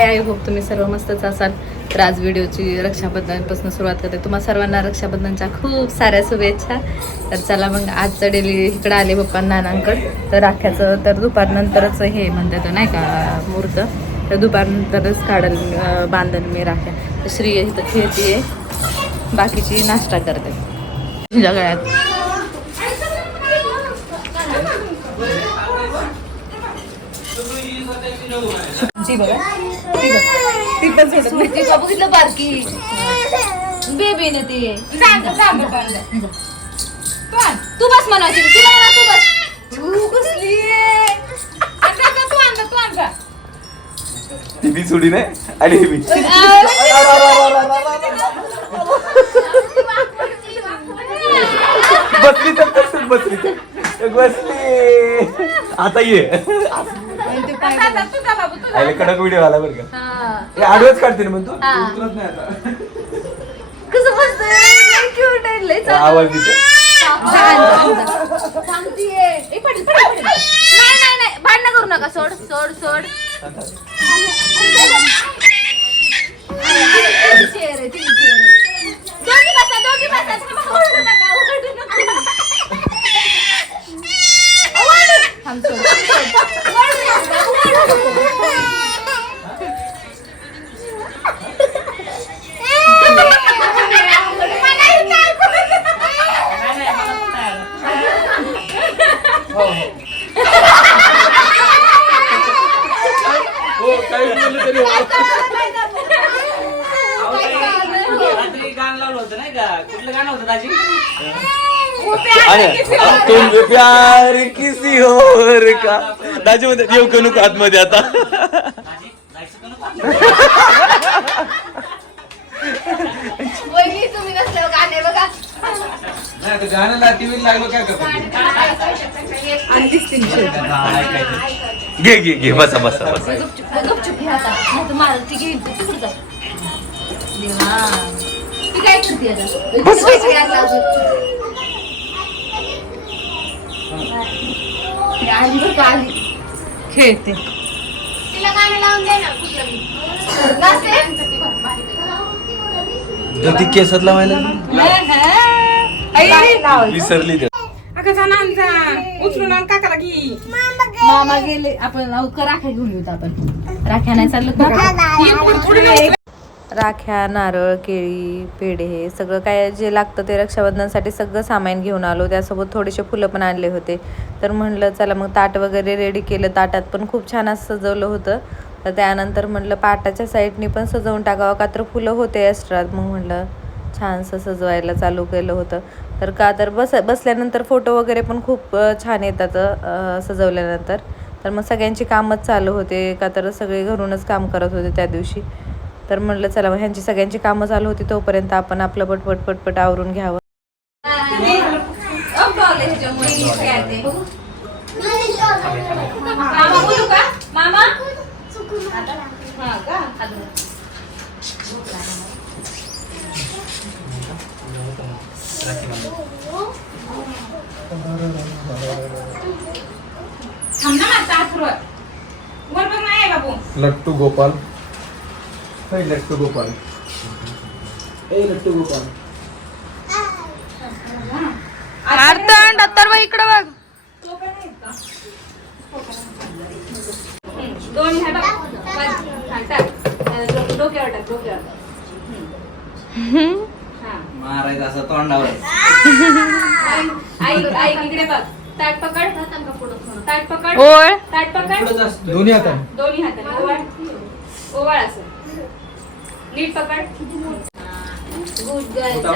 I hope तुम्ही सर्व मस्तच असाल. तर आज व्हिडिओची रक्षाबंधनपासून सुरुवात करते. तुम्हा सर्वांना रक्षाबंधनच्या खूप साऱ्या शुभेच्छा. तर चला मग आजचं डेली इकडं आले पप्पा नानांकडं. तर राख्याचं तर दुपारनंतरच हे म्हणतात नाही का मूर्त तर दुपारनंतरच काढल बांधल मी राख्या. तर श्री इथं खेळते बाकीची नाश्ता करते. तुझ्या गळ्यात. बघा ती ती पण सोडत नाही. ती का बघितलं बारकी बेबी ना ती तू बस म्हणायची तुला म्हणा तू बस तू कसली ती बी सोडी नाही आणि ही बी बसली तर तसंच बसली आता ये आले कडक व्हिडिओ आला बरं का. हे. आडवच काढते ना म्हणतो? हा. उतरत नाही आता. कसं बसतंय क्यूट आहे लय चांगलं. आवाज देते सांगतीये ए, पडेल, पडेल, पडेल. नाही नाही नाही. भांडणं करू नका. सोड सोड सोड. चेअर आहे तिची चेअर आहे दोघी बसा दोघी बसा थांबा, ओरडू नका ओरडू नका ओरडू. थांब, सोड, सोड. ओरडू नका, ओरडू नका. मला हे काय करू हो काही बोललं तरी हो. रात्री गाणं लावलं होतं नाही का कुठलं गाणं होतं दाजी? आणि तुम प्यार किसी और का? दाजी मध्ये येऊ का नको आतमध्ये आता? दाजी जायचं का नको? वहिनी तुम्ही नसल्यावर गाणे बघा. नाही गाण्याला टीव्ही लागलं काय करतो आणि दिसते ना शेवटी. घे घे घे बसा बसा बसा. गपचूप आता. नाही तर मला ती घेईल तू तिकडे जा देवा. ती काय करते आता? बस, बस. वेगळी आता अजून. आली बरं का आली. खेळते. तिला गाणं लावून दे ना कुठलं नाचते तर ती केसात लावायला विसरली ते. मामा गेले. आपण लवकर राख्या घेऊन येऊ आपण. राख्या नाही चाललं राख्या नारळ केळी पेढे हे सगळं काय जे लागतं ते रक्षाबंधनसाठी सगळं सामान घेऊन आलो. त्यासोबत थोडेसे फुलं पण आणले होते. तर म्हणलं चला मग ताट वगैरे रेडी केलं ताटात. पण खूप छान असं सजवलं होतं. तर त्यानंतर म्हणलं पाटाच्या साईडनी पण सजवून टाकावं का तर फुलं होते एक्स्ट्रात मग म्हणलं छानसं सजवायला चालू केलं होतं. तर का तर बस बसल्यानंतर फोटो वगैरे पण खूप छान येतात सजवल्यानंतर. तर मग सगळ्यांची कामच चालू होते. का तर सगळे घरूनच काम करत होते त्या दिवशी. तर म्हणलं चला ह्यांची सगळ्यांची कामं चालू होती तोपर्यंत आपण आपलं पटपट पटपट आवरून घ्यावं. हा लट्टू गोपाल. हे लट्टू गोपाल ए लट्टू गोपाल बघ इकडं बघ. दोन्ही हात हा, टाक. डोक्यावर टाक डोक्यावर. हा. मारायचं असं तोंडावर. आई आई इकडे बघ. ताट पकड. ताट पकड. ओळ. ताट पकड. दोन्ही दोन्ही हाताने. ओवाळ. ओवाळ असं. नीट पकड. Good girl.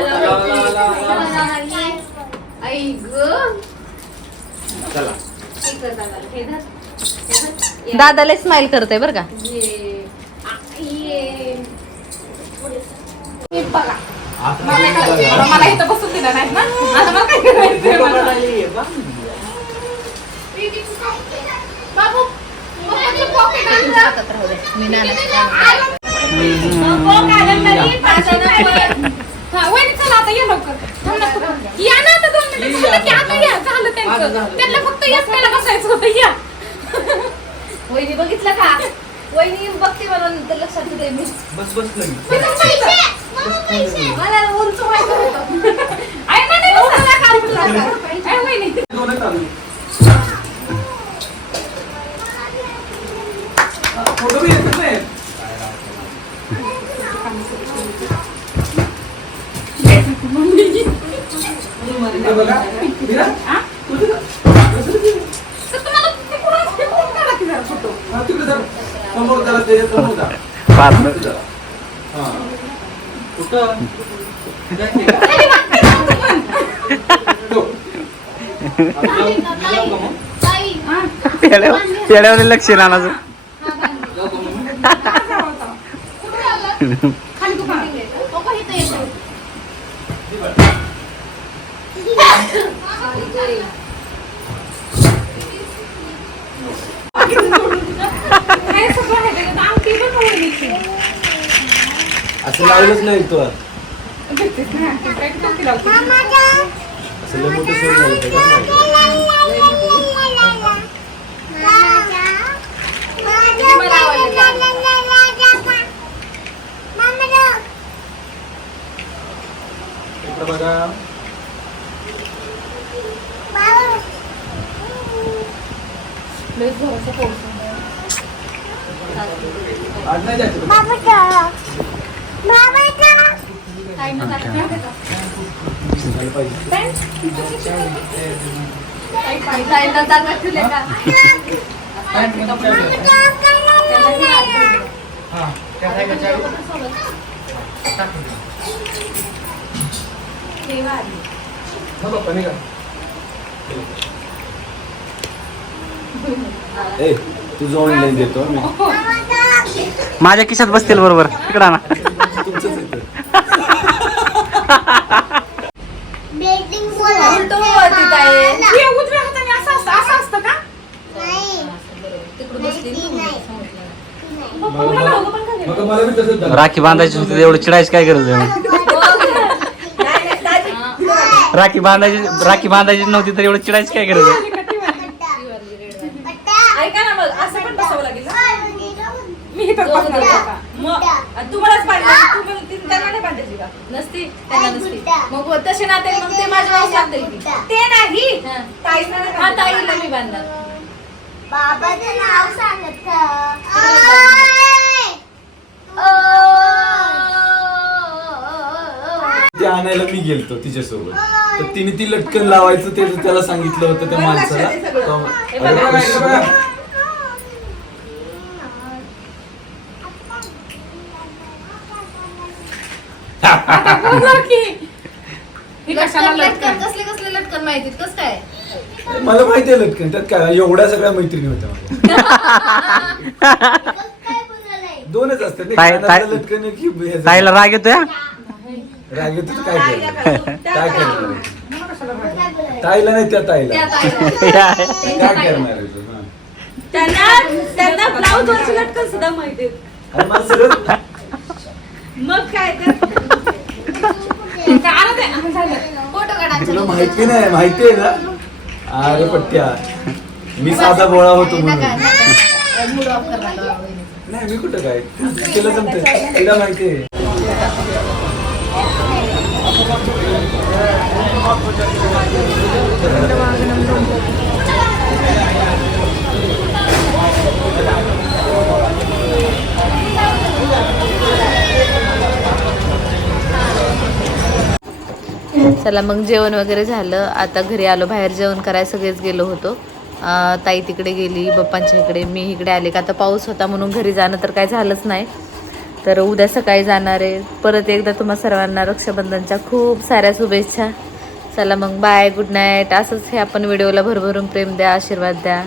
आई ग. चला. कर दादाला. स्माइल करते बरं का? मला इथं बसून दिलं नाही ना? आता मला काय करायचं बाबू. मी नको कादंबरी, पाचा नको. हा, वहिनी, चला आता या लवकर. थांब ना तू. वहिनी बघितलं का वहिनी बघते मला नंतर लक्षात येते मी बस बस मला उंच व्हायचं होतं आहे ना, नाही बसला का आपला आता? आहे वहिनी? फोटो भी येत नाही बघा मीरा, तर तुम्हाला तिकडून- तिकडून काढा की जरा फोटो. हा, तिकडे जा. समोर जरा त्याच्यासमोर जा. हा. कुठं? तो. आपलं- जाऊ का मग? पेड्यावर लक्ष राहणार जाऊ का मग? खाली दुकान. काय सगळं आहे त्याच्यात? अंगठी पण वहिनीची. असं लावलंच नाही तू असं मोठं सोड झालं नाही. इकडं बघा आज नाही जायचं तुला. हा. ए तुझं ऑनलाईन देतो मी. माझ्या खिशात बसतील बरोबर. तिकडा ना तुमचंच येतं उलटं वळती ताई. हे उजव्या हाताने असं असतं असं असतं का तिकडं बसली मग मला मग मला बी तसंच झालं. राखी बांधायची होती एवढं चिडायची काय गरज आहे? राखी बांधायची राखी बांधायची नव्हती तर एवढं चिडायची काय गरज आहे? ऐका ना मग असं पण बसावं लागेल ना? मी इथं बसणार होता. मग आणि तुम्हालाच बांधलं तुम्हाला ती- त्यांना नाही बांधायची का? नसती त्यांना नसती. मग तसे नाते मग ते माझ्या वास लागतील की? ते नाही. हा. ताईला नाही हा ताईला मी बांधणार. बाबाचं नाव सांगत. आणायला मी गेलतो तिच्यासोबत. तर तिने ती लटकन लावायचं ते त्याला सांगितलं होतं त्या माणसाला. तो- अरे कृष्ण. बोलणार की ही कशाला लटकन लटकन? कसले कसले लटकन माहितीत कस काय? मला माहिती आहे लटकन त्यात काय? एवढ्या सगळ्या मैत्रिणी होत्या माझ्या दोनच असतात ना, ताई- कानातलं ताई- लटकन एक ही ह्याचं. ताईला राग येतोय? हा? राग येतो काय करणार काय करणार? ताईला नाही त्या ताईला. काय करणार आहे तू? हा. त्यांना त्यांना ब्लाऊज वरची लटकन सुद्धा माहिती आणि मला सगळं? मग काय तर? काय आलं ते? हा, झालं. फोटो काढायचा तुला माहिती नाही माहिती आहे ना? अरे पट्ट्या. मी साधा बोळा होतो म्हणून. नाही मी कुठं काय? तिला जमत तिला माहिती आहे. चला मग जेवण वगैरे झालं. आता घरी आलो बाहेर जेवण करायला सगळेच गेलो होतो. ताई तिकडे गेली बप्पांच्या इकडे मी इकडे आले. का आता पाऊस होता म्हणून घरी जाणं तर काय झालंच नाही. तर उद्या सकाळी जाणार आहे. परत एकदा तुम्हा सर्वांना रक्षाबंधनच्या खूप साऱ्या शुभेच्छा. चला मग बाय गुड नाईट असंच हे आपण व्हिडिओला भरभरून प्रेम द्या आशीर्वाद द्या.